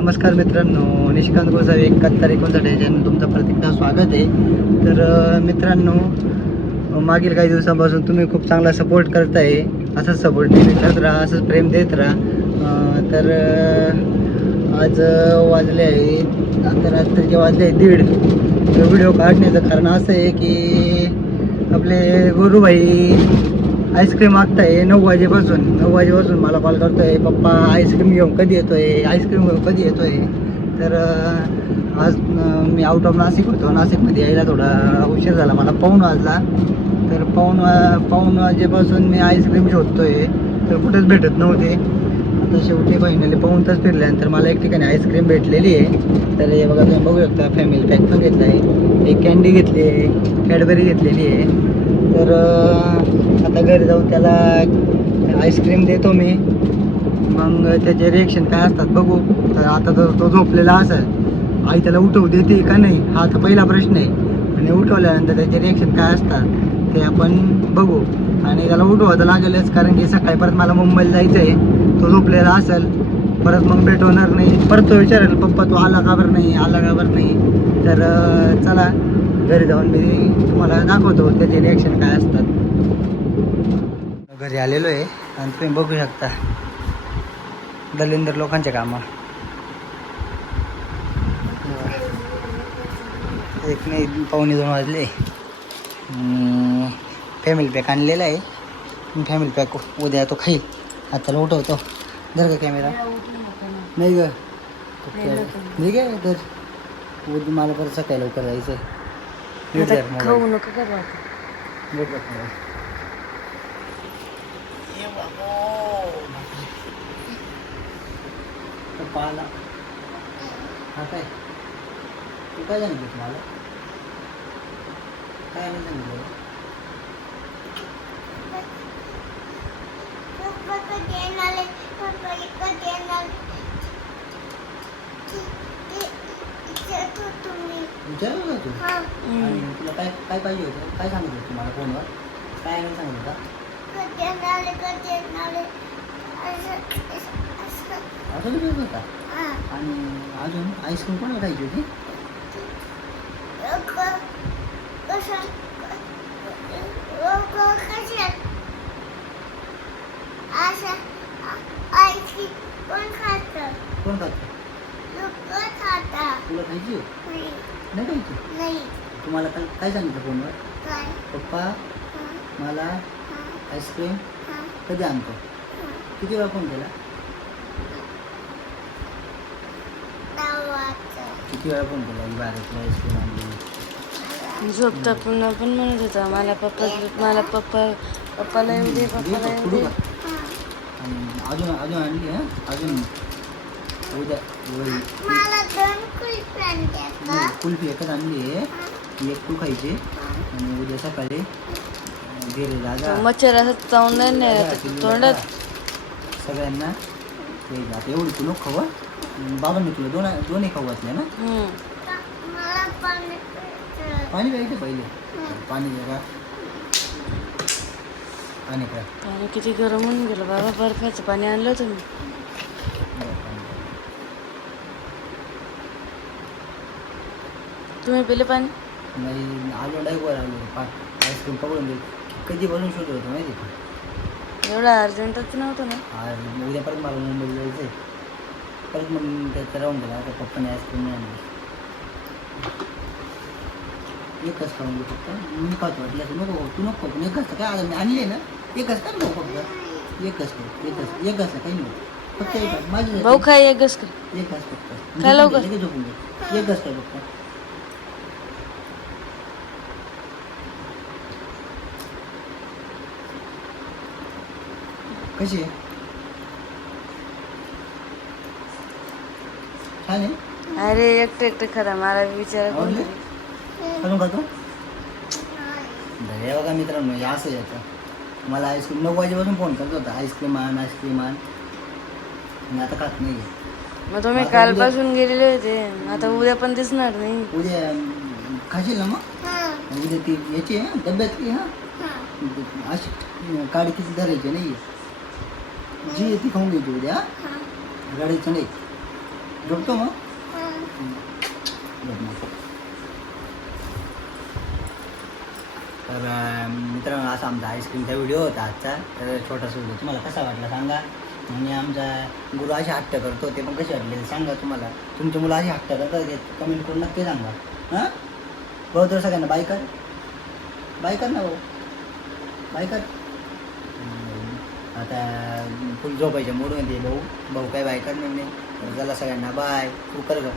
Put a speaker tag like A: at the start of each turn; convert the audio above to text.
A: नमस्कार मित्रांनो निशिकांत गोसावी एकाहत्तर एकोणसाठ या तुमचं प्रत्येकदा स्वागत आहे. तर मित्रांनो मागील काही दिवसांपासून तुम्ही खूप चांगला सपोर्ट करताय. असंच सपोर्ट नेहमी करत राहा असंच प्रेम देत राहा. तर आज वाजले आहे आता रात्रीचे वाजले आहे दीड. व्हिडिओ काढण्याचं कारण असं आहे की आपले गुरुभाई आईस्क्रीम मागताय नऊ वाजेपासून नऊ वाजेपासून मला कॉल करतोय पप्पा आईस्क्रीम घेऊन कधी येतोय? आईस्क्रीम घेऊन कधी येतोय? तर आज मी आउट ऑफ नाशिक होतो. नाशिकमध्ये यायला थोडा उशीर झाला मला पाऊन वाजला. तर पाऊन वा वाजेपासून मी आईस्क्रीम शोधतोय. तर कुठेच भेटत नव्हते. आता शेवटी फायनली पाऊण तास फिरल्यानंतर मला एक ठिकाणी आईस्क्रीम भेटलेली आहे. तर हे बघा तुम्ही बघू शकता फॅमिली पॅक पण घेतला आहे एक कॅन्डी घेतली आहे कॅडबरी घेतलेली आहे. तर आता घरी जाऊन त्याला आईस्क्रीम देतो मी. मग त्याचे रिएक्शन काय असतात बघू. तर आता तर तो झोपलेला असेल. आई त्याला उठवू देते का नाही? हा तर पहिला प्रश्न आहे. आणि उठवल्यानंतर त्याचे रिएक्शन काय असतात ते आपण बघू. आणि त्याला उठवायचं लागेलच कारण की सकाळी परत मला मुंबईला जायचं आहे तो झोपलेला असेल. परत मग भेट होणार नाही. परत तो विचारेल पप्पा तू आला का बरं नाही? आला का बरं नाही? तर चला. घरी जाऊन मी तुम्हाला दाखवतो त्याचे रिॲक्शन काय असतात. घरी आलेलो आहे आणि तुम्ही बघू शकता दलिंदर लोकांचे कामं एक नाही पावणे दोन वाजले. फॅमिली पॅक आणलेला आहे. फॅमिली पॅक उद्या तो खाईल. आता उठवतो. जर का कॅमेरा नाही ग. ठीक आहे तर उद्या मला परत सकाळी लवकर जायचं आहे नीट धर मोबाईल.
B: खाऊ नको करू आता.
A: नीट धर मोबाईल. आला हा काय तू काय सांगितलं तुम्हाला काय नाही सांगितलं विचारलं का तू
B: हम्म.
A: आणि तुला काय काय पाहिजे होतं काय सांगितलं तुम्हाला फोनवर काय नाही सांगितलं का असं तुम्ही होता आणि अजून आईस्क्रीम कोणाला खायची होती
C: कोण खात
A: कोण खात
C: लोक खाता
A: तुला खायची
C: नाही.
A: नाही खायची
C: नाही.
A: तुम्हाला काय काय सांगितलं फोनवर?
C: काय?
A: पप्पा मला आईस्क्रीम
C: हा,
A: कधी आणतो. किती वेळा फोन केला. किती वेळा फोन केला? बाराची आईस्क्रीम आणली.
B: झोपता पुन्हा पण म्हणत होता मला पप्पा मला पप्पा पप्पाला येऊ दे
A: दे
B: पप्पाला
A: का?
B: येऊ
A: पुढं
B: दे.
A: का?
C: हा.
A: आणि अजून अजून आणली हा? अजून उद्या.
C: मला दोन का?
A: नाही, कुल्फी एकच आणली आहे.
C: हा,
A: एक तू खायची.
C: हा.
A: आणि उद्या सकाळी गेले दादा
B: तो मच्छर असं चावून नाही तोंडात.
A: सगळ्यांना ते आता एवढी तू नको खावं बाबांनी तुला दोन दोन्ही खाऊ घातले ना.
B: हम्म.
C: का- मला पाणी प्यायचं.
A: पाणी प्यायचं पहिले. पाणी दे का? पाणी प्या.
B: पाणी किती गरम होऊन गेलं बाबा. बर्फाचं पाणी आणलं तुम्ही
A: बरं, पाणी प्या.
B: तुम्ही पिले पाणी?
A: नाही आलो डायवर आलो. पा आईस्क्रीम पकडून दे कधी बनवून शोधत होतो माहिती का?
B: एवढं अर्जंटच नव्हतं ना?
A: आज उद्या परत मला मुंबईला जायचं आहे परत मग त्याचं राहून गेला आता पप्पाने आईस्क्रीम नाही आणली. एकच खाऊन घे फक्त. मी खातो वाटलं तू नको तू नको पण एकच खा. काय आता मी आणली ना? एकच का नको फक्त. एकच खाऊ एकच एकच ना काही नाही. फक्त एकच माझी
B: भाऊ खाय एक गस का
A: एकच फक्त? लगेच झोपून घे. एकच काय फक्त. कशी आहे? छान आहे?
B: अरे एकटं एकटं खरा मला विचार
A: आवडली?
B: कोणतरी
A: अजून खातो?
C: नाही.
A: बघा मित्रांनो हे असं याचं मला आईस्क्रीम नऊ वाजेपासून फोन करत होता. आईस्क्रीम आण आईस्क्रीम आण. मी आता खात नाही
B: मग तुम्ही कालपासून गेलेले होते. आता उद्या पण दिसणार नाही.
A: उद्या खाशील ना मग?
C: हा,
A: उद्या ती याची आहे हं, डब्यातली हां?
C: हा,
A: अशी काडी किती धरायची नाही जी आहे ती खाऊन घ्यायची उद्या
C: हा.
A: गाडीचं नाही. झोपतो मग.
C: हं.
A: तर मित्रांनो असा आमचा आईस्क्रीमचा व्हिडिओ होता आजचा. तर छोटासा व्हिडिओ तुम्हाला कसा वाटला सांगा. आणि आमचा गुरु असे हट्ट करतो ते पण कसे वाटले सांगा तुम्हाला. तुमची मुलं अशी हट्ट करतात ते कमेंट करून नक्की सांगा. हां? भाऊ तर सगळ्यांना बाय कर. बाय कर ना भाऊ. बाय कर. आता फुल झोपायच्या मूडमध्ये भाऊ भाऊ काय बाय करणार नाही. तर चला सगळ्यांना बाय तू कर गं.